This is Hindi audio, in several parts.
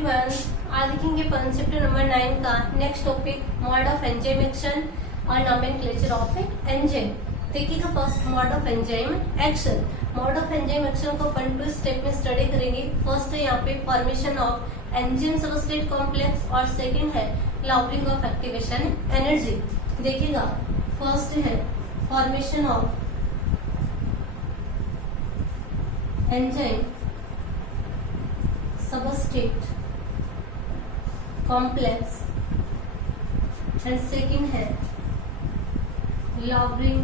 एवरीवन, आज देखेंगे चैप्टर नंबर 9 का next topic mode of enzyme action और नोमेनक्लेचर ऑफ एंजाइम। देखिएगा first mode of enzyme action. Mode of enzyme action को 1-2 स्टेप में स्टडी करेंगे। फर्स्ट है यहाँ पे formation of enzyme substrate complex और सेकंड है लॉबरिंग ऑफ एक्टिवेशन एनर्जी। देखिएगा फर्स्ट है formation of enzyme substrate complex and second है लॉबरिंग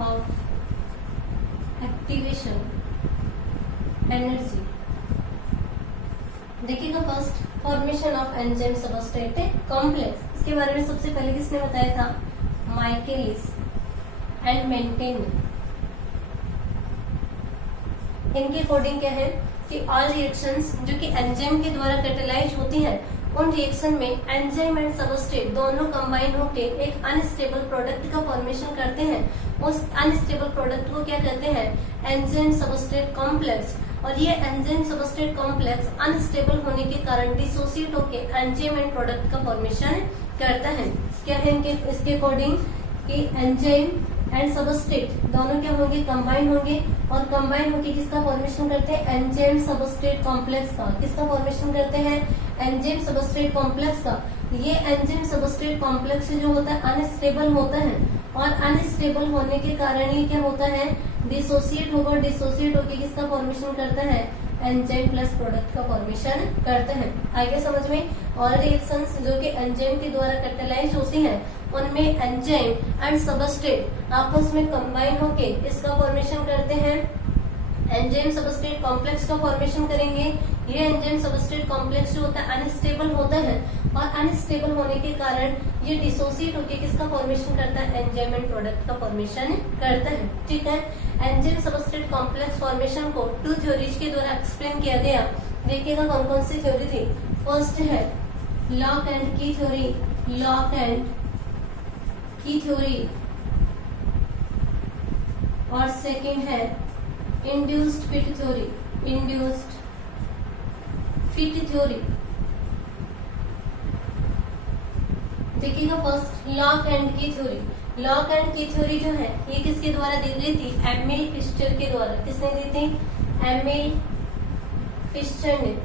ऑफ एक्टिवेशन एनर्जी। देखिएगा first formation of enzyme substrate complex, इसके बारे में सबसे पहले किसने बताया था? माइकेलिस एंड मेंटेन। इनके अकॉर्डिंग क्या है कि ऑल रिएक्शंस जो कि एंजाइम के द्वारा कैटेलाइज होती हैं, उन रिएक्शन में एंजाइम एंड सबस्ट्रेट दोनों कंबाइन होकर एक अनस्टेबल प्रोडक्ट का फॉर्मेशन करते हैं। उस अनस्टेबल प्रोडक्ट को क्या कहते हैं? Enzyme substrate complex. और ये एंजाइम सबस्ट्रेट कॉम्प्लेक्स अनस्टेबल होने के कारण डिसोसिएट होकर एंजाइम एंड प्रोडक्ट का फॉर्मेशन करता है। क्या है इसके अकॉर्डिंग कि एंजाइम एंड सबस्ट्रेट दोनों क्या होंगे? कंबाइन होंगे और कंबाइन होकर किसका फॉर्मेशन करते हैं? एंजाइम सबस्ट्रेट कॉम्प्लेक्स का। किसका फॉर्मेशन करते हैं? एंजाइम सबस्ट्रेट कॉम्प्लेक्स का। ये एंजाइम सबस्ट्रेट कॉम्प्लेक्स जो होता है अनस्टेबल होता है और अनस्टेबल होने के कारण ये क्या होता है? डिसोसिएट होगा। डिसोसिएट होकर किसका फॉर्मेशन करता है? एंजाइम प्लस प्रोडक्ट का फॉर्मेशन करता है। आगे समझ में? और रिएक्शंस जो कि एंजाइम के द्वारा कैटेलाइज होती हैं, उनमें एंजाइम एंड सबस्ट्रेट आपस में कंबाइन होके इसका फॉर्मेशन करते हैं। एंजाइम सबस्ट्रेट कॉम्प्लेक्स का फॉर्मेशन करेंगे। ये एंजाइम सबस्ट्रेट कॉम्प्लेक्स जो होता है अनस्टेबल होता है और अनस्टेबल होने के कारण ये डिसोसिएट होकर किसका फॉर्मेशन करता है? एंजाइम एंड प्रोडक्ट का फॉर्मेशन करता है। ठीक है, एंजाइम सबस्ट्रेट कॉम्प्लेक्स फॉर्मेशन को 2 थ्योरीज के द्वारा एक्सप्लेन किया गया। देखिएगा कौन कौन सी थ्योरी थी। फर्स्ट है लॉक एंड की थ्योरी, लॉक एंड की थ्योरी, और सेकंड है induced fit theory, induced fit theory. देखिएगा फर्स्ट लॉक एंड की थ्योरी। लॉक एंड की थ्योरी जो है ये किसके द्वारा दी गई थी? एमिल फिश्चर के द्वारा। किसने दी थी? एमिल फिश्चर ने।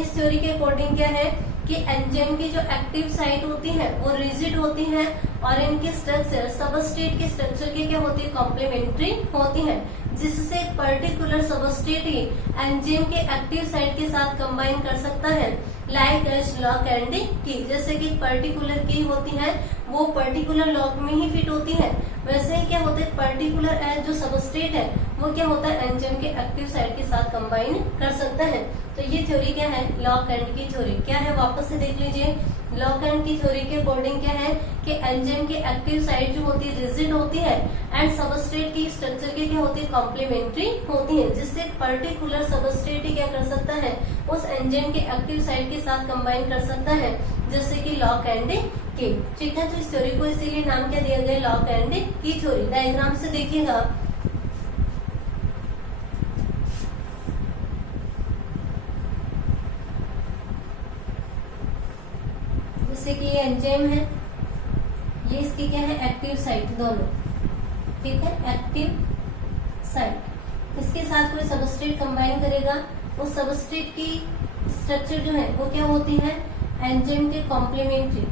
इस थ्योरी के अकॉर्डिंग क्या है कि एंजाइम की जो एक्टिव साइट होती है वो रिजिड होती है और इनके स्ट्रक्चर सबस्ट्रेट के स्ट्रक्चर के क्या होती है? कॉम्प्लीमेंट्री होती है, जिससे पर्टिकुलर सबस्ट्रेट ही एंजाइम के एक्टिव साइट के साथ कंबाइन कर सकता है। लाइक एज लॉक एंड की, जैसे कि पर्टिकुलर की होती है वो पर्टिकुलर लॉक में ही फिट होती है, वैसे ही क्या होता है पर्टिकुलर एज जो सबस्ट्रेट है वो क्या होता है? एंजाइम के एक्टिव साइट के साथ कंबाइन कर सकता है। तो ये थ्योरी क्या है? लॉक एंड की थ्योरी। क्या है? वापस से देख लीजिए। लॉक एंड की थ्योरी के अकॉर्डिंग क्या है कि एंजाइम की एक्टिव साइट जो होती है रिजिड होती है एंड सबस्ट्रेट की स्ट्रक्चर की क्या होती है? कॉम्प्लीमेंट्री होती है, जिससे पर्टिकुलर सबस्ट्रेट ही क्या कर सकता है? उस एंजाइम के एक्टिव साइट के साथ कंबाइन कर सकता है, जैसे कि लॉक एंड की। ठीक है, तो इस थ्योरी को इसीलिए नाम क्या दिया गया? लॉक एंड की थ्योरी। डायग्राम से देखिएगा। जैसे कि ये एंजाइम है, ये इसकी क्या है? एक्टिव साइट दोनों। ठीक है, एक्टिव साइट। इसके साथ कोई सबस्ट्रेट कंबाइन करेगा, उस सबस्ट्रेट की स्ट्रक्चर जो है वो क्या होती है? एंजाइम के कॉम्प्लीमेंट्री,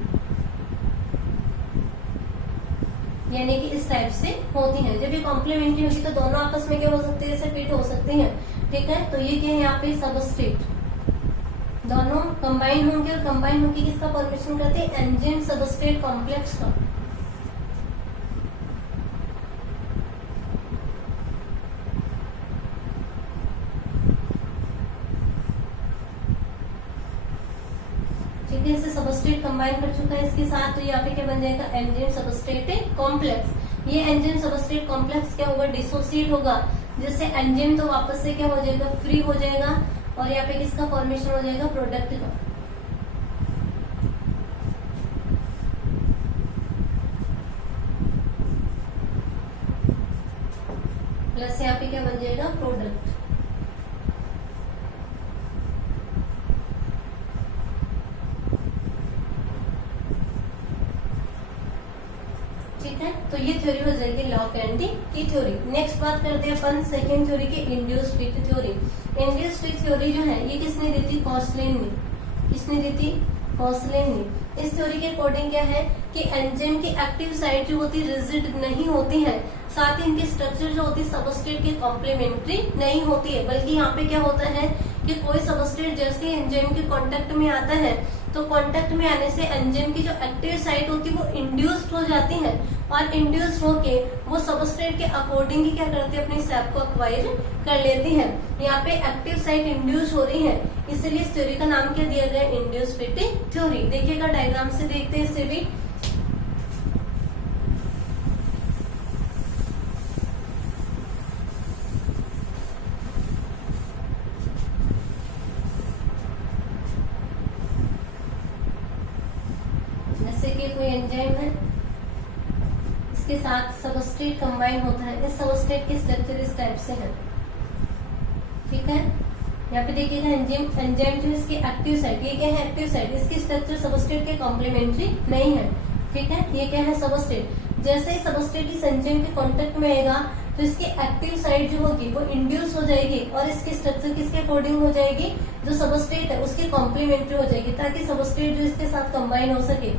यानी कि इस टाइप से होती है। जब ये कॉम्प्लीमेंट्री होगी तो दोनों आपस में क्या हो सकते हैं? जैसे फिट हो सकते हैं। ठीक है, तो ये क्या है? यहाँ पे सबस्ट्रेट दोनों कंबाइन होंगे और कंबाइन होकर किसका फॉर्मेशन करते हैं? एंजाइम सबस्ट्रेट कॉम्प्लेक्स का। ठीक है, इससे सबस्ट्रेट कंबाइन कर चुका है इसके साथ, तो यहाँ पे क्या बन जाएगा? Enzyme substrate complex. ये एंजाइम सबस्ट्रेट कॉम्प्लेक्स क्या होगा? डिसोसिएट होगा, जिससे एंजाइम तो वापस से क्या हो जाएगा? फ्री हो जाएगा और यहाँ पे किसका फॉर्मेशन हो जाएगा? प्रोडक्ट का। प्लस यहाँ पे क्या बन जाएगा? प्रोडक्ट। ठीक है, तो ये थ्योरी हो जाएगी लॉक एंड की थ्योरी। नेक्स्ट बात करते हैं अपन सेकेंड थ्योरी की, induce fit theory. Induce fit theory जो है ये किसने दी थी? कॉसलिन ने। किसने दी थी? कॉसलिन ने। इस थ्योरी के अकॉर्डिंग क्या है कि एंजाइम की एक्टिव साइट जो होती है रिजिड नहीं होती है, साथ ही इनकी स्ट्रक्चर जो होती है सबस्ट्रेट के कॉम्प्लीमेंट्री नहीं होती है, बल्कि यहाँ पे क्या होता है कि कोई सबस्ट्रेट जैसे एंजाइम के कांटेक्ट में आता है तो कांटेक्ट में आने से एंजाइम की जो एक्टिव साइट होती है वो इंड्यूस्ड हो जाती है, और इंड्यूस्ड होके वो सबस्ट्रेट के अकॉर्डिंग ही क्या करती है? अपनी सेप को अक्वायर कर लेती है। यहाँ पे एक्टिव साइट इंड्यूस हो रही है, इसलिए इस थ्योरी का नाम क्या दिया गया? Induce fit theory. देखिएगा डायग्राम से देखते हैं इसे भी। जैसे कि कोई एंजाइम है, इसके साथ सबस्ट्रेट कंबाइन होता है, इस सबस्ट्रेट की स्ट्रक्चर इस टाइप से है, ठीक है। यहाँ पे देखिएगा एंजाइम जो इसकी एक्टिव साइट, ये क्या है? Active site. इसकी स्ट्रक्चर सबस्ट्रेट के कॉम्प्लीमेंट्री नहीं है, ठीक है। ये क्या है? सबस्ट्रेट। जैसे ही सबस्ट्रेट इस एंजाइम के कांटेक्ट में आएगा तो इसकी एक्टिव साइट जो होगी वो इंड्यूस हो जाएगी, और इसकी स्ट्रक्चर किसके अकॉर्डिंग हो जाएगी? जो सबस्ट्रेट है उसके कॉम्प्लीमेंट्री हो जाएगी, ताकि सबस्ट्रेट जो इसके साथ कंबाइन हो सके,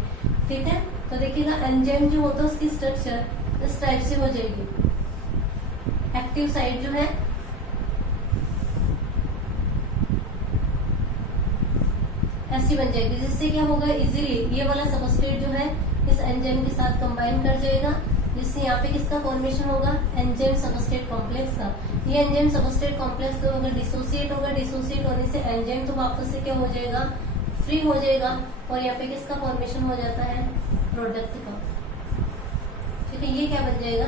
ठीक है। तो देखिएगा एंजाइम जो होता है उसकी स्ट्रक्चर इस टाइप से हो जाएगी। एक्टिव साइट जो है ऐसी बन जाएगी, जिससे क्या होगा? इजीली ये वाला सबस्ट्रेट जो है इस एंजाइम के साथ कंबाइन कर जाएगा, जिससे यहाँ पे किसका फॉर्मेशन होगा? एंजाइम सबस्ट्रेट कॉम्प्लेक्स का। ये एंजाइम सबस्ट्रेट कॉम्प्लेक्स तो अगर डिसोसिएट होगा, डिसोसिएट होने से एंजाइम तो वापस से क्या हो जाएगा? फ्री हो जाएगा, और यहाँ पे किसका फॉर्मेशन हो जाता है? प्रोडक्ट का, ठीक है। ये क्या बन जाएगा?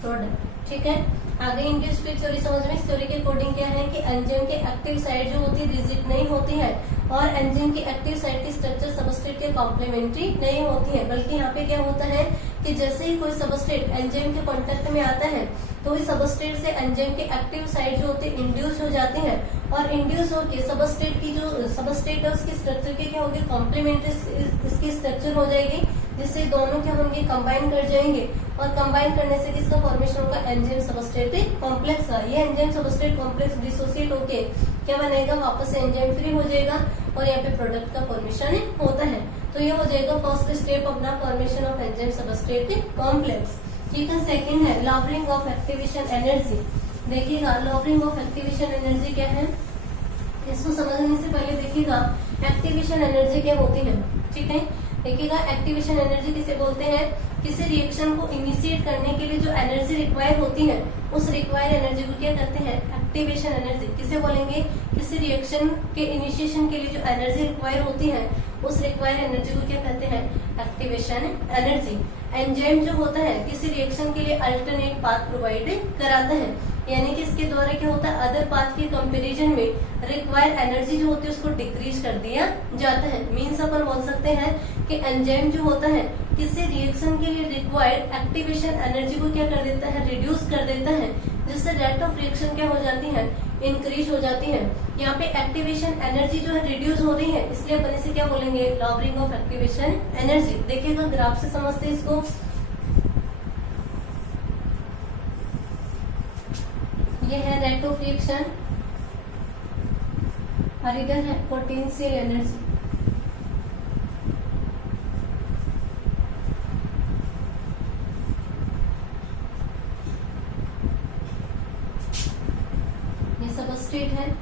प्रोडक्ट, ठीक है। आगे इंड्यूस फिट थ्योरी समझ में। इस थ्योरी के अकॉर्डिंग क्या है कि एंजाइम की एक्टिव साइट जो होती है रिजिड नहीं होती है, और एंजाइम की एक्टिव साइट की स्ट्रक्चर सबस्ट्रेट के कॉम्प्लीमेंट्री नहीं होती है, बल्कि यहाँ पे क्या होता है कि जैसे ही कोई सबस्ट्रेट एंजाइम के कांटेक्ट में आता है तो इस सबस्ट्रेट से एंजाइम की एक्टिव साइट जो होती है इंड्यूस हो जाती है, और इंड्यूस होकर सबस्ट्रेट की जो सबस्ट्रेट है उसकी स्ट्रक्चर के क्या होगी? कॉम्प्लीमेंट्री इसकी स्ट्रक्चर हो जाएगी, जिससे दोनों क्या होंगे? कंबाइन कर जाएंगे, और कंबाइन करने से किसका फॉर्मेशन होगा? एंजाइम सबस्ट्रेट कॉम्प्लेक्स का। ये एंजाइम सबस्ट्रेट कॉम्प्लेक्स डिसोसिएट होके क्या बनेगा? वापस से एंजाइम फ्री हो जाएगा, और यहाँ पे प्रोडक्ट का फॉर्मेशन होता है। तो ये हो जाएगा फर्स्ट स्टेप अपना, formation of enzyme substrate complex, ठीक है। सेकंड है लॉबरिंग ऑफ एक्टिवेशन एनर्जी। देखिएगा लॉबरिंग ऑफ एक्टिवेशन एनर्जी क्या है, इसको समझने से पहले देखिएगा एक्टिवेशन एनर्जी क्या होती है, ठीक है। देखिएगा एक्टिवेशन एनर्जी किसे बोलते हैं? किसी रिएक्शन को इनिशिएट करने के लिए जो एनर्जी रिक्वायर होती है उस रिक्वायर एनर्जी को क्या कहते हैं? Activation energy. किसे बोलेंगे? किसी रिएक्शन के इनिशिएशन के लिए जो एनर्जी रिक्वायर होती है उस रिक्वायर एनर्जी को क्या कहते हैं? Activation energy. एंजाइम जो होता है किसी रिएक्शन के लिए अल्टरनेट पाथ प्रोवाइड कराता है, यानी कि इसके द्वारा क्या होता है? अदर पाथ के कंपैरिजन में रिक्वायर एनर्जी जो होती है उसको डिक्रीज कर दिया जाता है। मीन्स अपन बोल सकते हैं कि एंजाइम जो होता है किसी रिएक्शन के लिए रिक्वायर्ड एक्टिवेशन एनर्जी को क्या कर देता है? रिड्यूस कर देता है, जिससे रेट ऑफ रिएक्शन क्या हो जाती है? इंक्रीज हो जाती है। यहाँ पे एक्टिवेशन एनर्जी जो है रिड्यूस हो रही है, इसलिए अपन इसे क्या बोलेंगे? लॉबरिंग ऑफ एक्टिवेशन एनर्जी। देखिएगा ग्राफ से समझते हैं इसको। ये है रेट ऑफ रिएक्शन, और इधर है पोटेंशियल एनर्जी। ये सबस्ट्रेट है,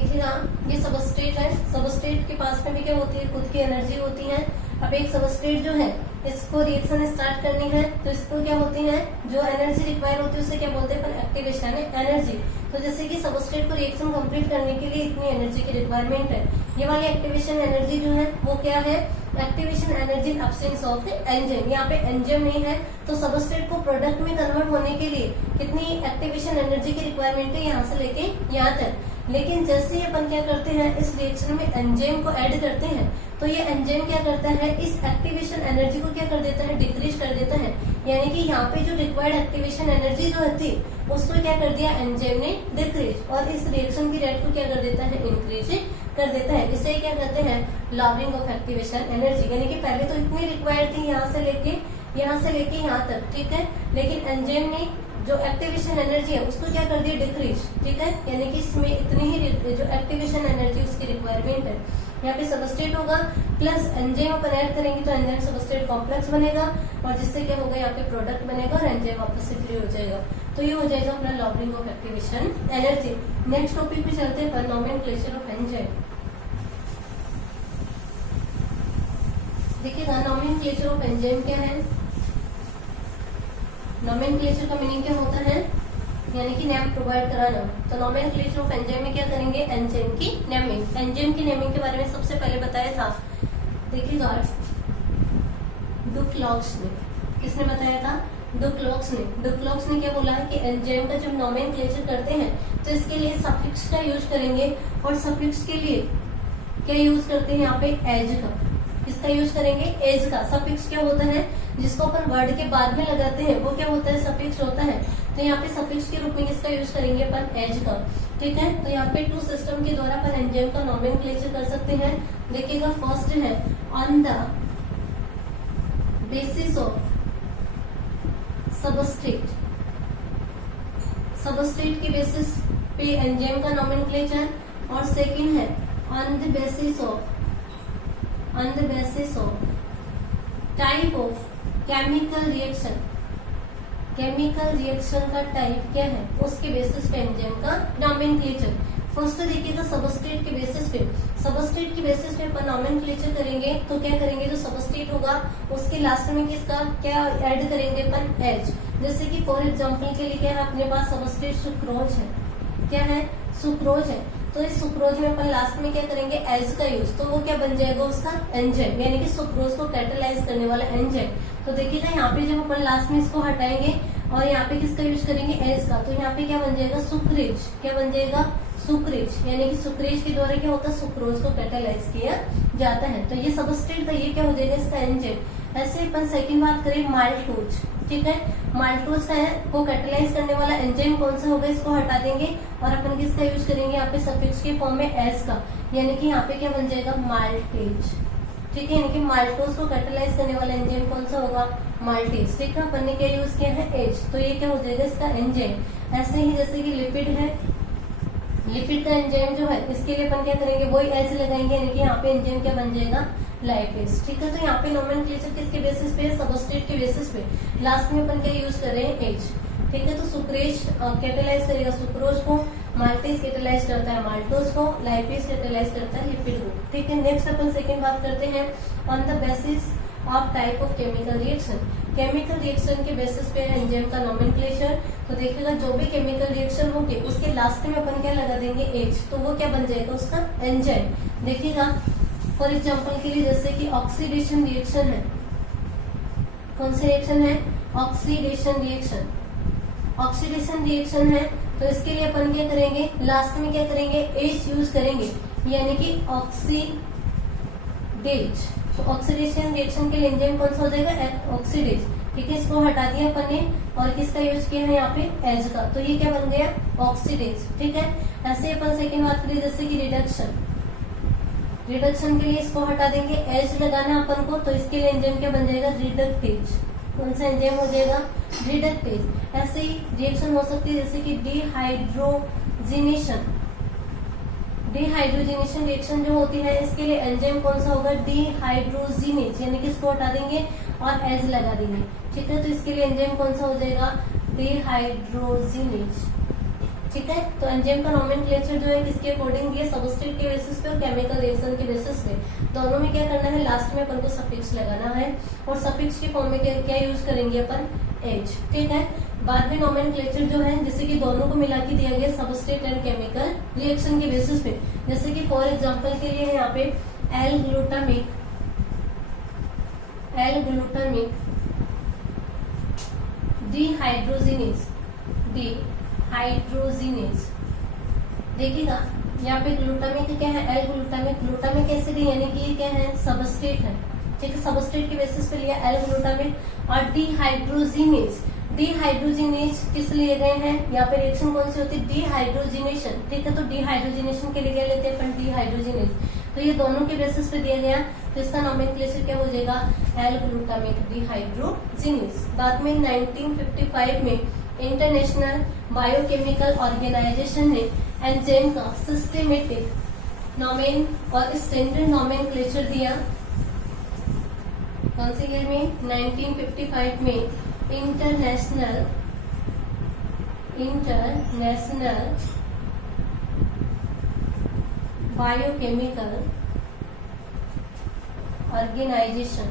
देखिएगा ये सबस्ट्रेट है, सबस्ट्रेट के पास में भी क्या होती है, खुद की एनर्जी होती है। अब एक सबस्ट्रेट जो है इसको रिएक्शन स्टार्ट करनी है तो इसको क्या होती है, जो एनर्जी रिक्वायर होती है उसे क्या बोलते हैं अपन, एक्टिवेशन एनर्जी। तो जैसे कि सबस्ट्रेट को रिएक्शन कंप्लीट करने के लिए इतनी एनर्जी की रिक्वायरमेंट है, ये वाली एक्टिवेशन एनर्जी जो है वो क्या है, activation energy in absence of enzyme. यहाँ पे एंजाइम नहीं है तो सबस्ट्रेट को प्रोडक्ट में कन्वर्ट होने के लिए कितनी एक्टिवेशन एनर्जी की रिक्वायरमेंट है, यहाँ से लेके यहाँ तक। लेकिन जैसे ही अपन क्या करते हैं, इस रिएक्शन में एंजाइम को ऐड करते हैं तो ये एंजाइम क्या करता है, इस एक्टिवेशन एनर्जी को क्या कर देता है, डिक्रीज कर देता है। यानी कि यहाँ पे जो रिक्वायर्ड एक्टिवेशन एनर्जी जो थी उसको क्या कर दिया एंजाइम ने, डिक्रीज, और इस रिएक्शन की रेट को क्या कर देता है, इंक्रीज कर देता है। इसे क्या कहते हैं, लॉवरिंग ऑफ एक्टिवेशन एनर्जी। यानी कि पहले तो इतनी रिक्वायर्ड थी यहाँ से लेके यहाँ तक, ठीक है, लेकिन एंजाइम ने जो एक्टिवेशन एनर्जी है उसको क्या कर दिया, डिक्रीज, ठीक है। यानी कि इसमें इतनी ही जो एक्टिवेशन एनर्जी उसकी रिक्वायरमेंट है। यहाँ पे सबस्ट्रेट होगा प्लस एंजाइम अपन ऐड करेंगे तो एंजाइम सबस्ट्रेट कॉम्प्लेक्स बनेगा और जिससे क्या होगा, यहाँ पे प्रोडक्ट बनेगा और एंजाइम वापस से फ्री हो जाएगा। तो ये हो जाएगा अपना lowering of activation energy. Next topic पे चलते हैं, नोमेनक्लेचर ऑफ एंजाइम। देखिएगा नोमेनक्लेचर ऑफ एंजाइम क्या है। नोमेनक्लेचर का मीनिंग क्या होता है, यानी कि नेम प्रोवाइड कराना। तो नोमेनक्लेचर ऑफ एंजाइम में क्या करेंगे, एंजाइम की नेमिंग। एंजाइम की नेमिंग के बारे में सबसे पहले बताया था, देखिएगा डुक्लॉक्स ने, किसने बताया था, डुक्लॉक्स ने। डुक्लॉक्स ने क्या बोला है कि एंजाइम का जब नोमेनक्लेचर करते हैं तो इसके लिए सफिक्स का यूज करेंगे, और सफिक्स के लिए क्या यूज करते हैं, यहाँ पे एज का। किसका यूज करेंगे, एज का। सफिक्स क्या होता है, जिसको अपन वर्ड के बाद में लगाते हैं वो क्या होता है, सफिक्स होता है। तो यहाँ पे सफिक्स के रूप में किसका यूज करेंगे अपन, एज का, ठीक है। तो यहाँ पे टू सिस्टम के द्वारा अपन एंजाइम का नोमेनक्लेचर कर सकते हैं। देखिएगा फर्स्ट है on the basis of substrate, substrate के बेसिस पे एंजाइम का नोमेनक्लेचर, और सेकंड है on the basis of type of chemical reaction, chemical reaction का टाइप क्या है उसके बेसिस पे एंजाइम का नोमेनक्लेचर। फर्स्ट देखिएगा सबस्ट्रेट के बेसिस पे, सबस्ट्रेट के बेसिस पे अपन नोमेनक्लेचर करेंगे तो क्या करेंगे, जो सबस्ट्रेट होगा उसके लास्ट में किसका क्या ऐड करेंगे अपन, एच। जैसे कि फॉर एग्जांपल के लिए क्या है अपने पास सबस्ट्रेट सुक्रोज है, क्या है, सुक्रोज है। तो इस सुक्रोज में अपन लास्ट में क्या करेंगे, एज का यूज, तो वो क्या बन जाएगा उसका एंजाइम, यानी कि सुक्रोज को कैटालाइज करने वाला एंजाइम। तो देखिएगा यहाँ पे जब अपन लास्ट में इसको हटाएंगे और यहाँ पे किसका यूज करेंगे, एज का, तो यहाँ पे क्या बन जाएगा, सुक्रेज। क्या बन जाएगा, सुक्रेज। यानी कि सुक्रेज के द्वारा क्या होता है, सुक्रोज को कैटालाइज किया जाता है। तो ये सबस्ट्रेट का ये क्या हो जाएगा, इसका एंजाइम। ऐसे अपन सेकंड बात करें माल्टोज, ठीक है। माल्टोज का है को कैटालाइज करने वाला एंजाइम कौन सा होगा, इसको हटा देंगे और अपन किसका यूज करेंगे, यहाँ पे सफिक्स के फॉर्म में एस का, यानी कि यहाँ पे क्या बन जाएगा, माल्टेज, ठीक है। यानी कि माल्टोज को कैटालाइज करने वाला एंजाइम कौन सा होगा, माल्टेज, ठीक है। अपन ने क्या यूज किया है, एच, तो ये क्या हो जाएगा इसका एंजाइम। ऐसे ही जैसे कि लिपिड है, लिपिड का एंजाइम जो है इसके लिए अपन क्या करेंगे, वही एच लगाएंगे, यानी कि यहाँ पे एंजाइम क्या बन जाएगा, लाइपेज, ठीक है। तो यहाँ पे नोमेनक्लेचर किसके बेसिस पे, सबस्ट्रेट के बेसिस पे। लास्ट में अपन क्या यूज कर रहे हैं, एच, ठीक है। तो सुक्रेज कैटालाइज करेगा सुक्रोज को, माल्टेज कैटालाइज करता है माल्टोज को, लाइपेज कैटालाइज करता है लिपिड को, ठीक है। नेक्स्ट अपन सेकंड बात करते हैं on the basis of type of chemical reaction. Chemical reaction के बेसिस पे एंजाइम का नोमेनक्लेचर। तो देखिएगा जो भी केमिकल रिएक्शन होगी उसके लास्ट में अपन क्या लगा देंगे, एच, तो वो क्या बन जाएगा उसका एंजाइम। देखिएगा फॉर एग्जाम्पल के लिए जैसे कि ऑक्सीडेशन रिएक्शन है, कौन सा रिएक्शन है, ऑक्सीडेशन रिएक्शन। ऑक्सीडेशन रिएक्शन है तो इसके लिए अपन क्या करेंगे, लास्ट में क्या करेंगे, एच यूज करेंगे, यानी कि ऑक्सीडेज। तो ऑक्सीडेशन रिएक्शन के लिए एंजाइम कौन सा हो जाएगा, ऑक्सीडेज, ठीक है। इसको हटा दिया अपन ने और किसका यूज किया है यहाँ पे, एज का, तो ये क्या बन गया, ऑक्सीडेज, ठीक है। ऐसे अपन सेकंड बात करें जैसे कि रिडक्शन, रिडक्शन के लिए इसको हटा देंगे, एच लगाना अपन को, तो इसके लिए एंजाइम क्या बन जाएगा, रिडक्टेज। कौन सा एंजाइम हो जाएगा, रिडक्टेज। ऐसे ही रिएक्शन हो सकती है जैसे कि डिहाइड्रोजिनेशन, डिहाइड्रोजिनेशन रिएक्शन जो होती है इसके लिए एंजाइम कौन सा होगा, डिहाइड्रोजिनेज, यानी कि इसको हटा देंगे और एज लगा देंगे, ठीक है। तो इसके लिए एंजाइम कौन सा हो जाएगा, डिहाइड्रोजिनेज, ठीक है। तो एंजाइम का नोमेनक्लेचर जो है किसके अकॉर्डिंग दिया, सबस्ट्रेट के बेसिस पे और केमिकल रिएक्शन के बेसिस पे। दोनों में क्या करना है, लास्ट में अपन को सफिक्स लगाना है और सफिक्स के फॉर्म में क्या यूज करेंगे अपन, एच। ठीक है। बाद में नोमेनक्लेचर जो है जैसे कि दोनों को मिला के दिया गया सबस्ट्रेट एंड केमिकल रिएक्शन के बेसिस पे। जैसे कि फॉर एग्जांपल के लिए यहाँ पे एल ग्लूटामिक डिहाइड्रोजिनेज देखिएगा यहाँ पे ग्लूटामिक क्या है, एल ग्लूटामिक एसिड यानी कि ये क्या है, सबस्ट्रेट है। ठीक है, सबस्ट्रेट के बेसिस पे लिया एल ग्लूटामिक। और डिहाइड्रोजिनेज किस लिए गए हैं, यहाँ पे रिएक्शन कौन सी होती है, डिहाइड्रोजिनेशन। ठीक है, तो डिहाइड्रोजिनेशन के लिए क्या लेते हैं अपन, डिहाइड्रोजिनेज। तो ये दोनों के बेसिस पे दिया गया, तो इसका नोमेनक्लेचर क्या हो जाएगा, एल ग्लूटामिक डिहाइड्रोजिनेज। बाद में 1955 में इंटरनेशनल बायोकेमिकल ऑर्गेनाइजेशन ने एंजाइम का सिस्टेमेटिक नोमेन और स्टैंडर्ड नोमेनक्लेचर दिया। कौन से ईयर में, 1955 में इंटरनेशनल बायोकेमिकल ऑर्गेनाइजेशन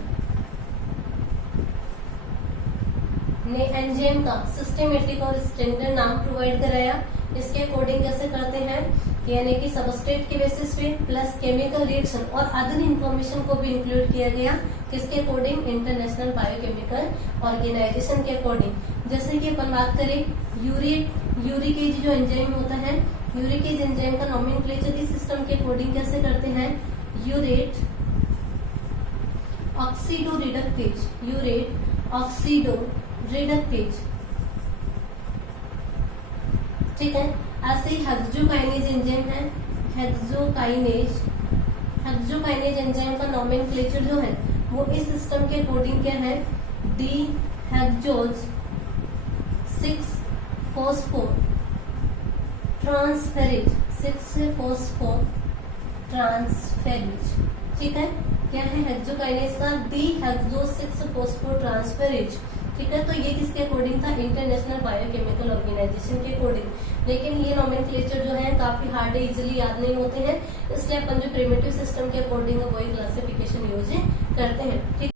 ने एंजाइम का सिस्टेमेटिक और स्टैंडर्ड नाम प्रोवाइड कराया। इसके अकॉर्डिंग कैसे करते हैं, यानी कि सबस्ट्रेट के बेसिस पे प्लस केमिकल रिएक्शन और अदर इंफॉर्मेशन को भी इंक्लूड किया गया। किसके अकॉर्डिंग, इंटरनेशनल बायोकेमिकल ऑर्गेनाइजेशन के अकॉर्डिंग। जैसे कि अपन बात करें यूरिकेज जो एंजाइम होता है, यूरिकेज एंजाइम का नोमेनक्लेचर इस सिस्टम के अकॉर्डिंग कैसे करते हैं, यूरेट ऑक्सीडो रिडक्टेज। ठीक है, ऐसे ही हेक्सोकाइनेज एंजाइम है, हेक्सोकाइनेज एंजाइम का नोमेनक्लेचर जो है वो इस सिस्टम के अकॉर्डिंग क्या है, डी हेक्सोज 6-फॉस्फो ट्रांसफेरेज, 6-फॉस्फो ट्रांसफेरेज। ठीक है, क्या है हेक्सोकाइनेज का, डी हेक्सो 6-फॉस्फो ट्रांसफेरेज। ठीक है, तो ये किसके अकॉर्डिंग था, इंटरनेशनल बायोकेमिकल ऑर्गेनाइजेशन के अकॉर्डिंग। लेकिन ये नोमेनक्लेचर जो है काफी हार्ड है, इजीली याद नहीं होते हैं, इसलिए अपन जो प्रिमिटिव सिस्टम के अकॉर्डिंग वही क्लासिफिकेशन यूज करते हैं। ठीक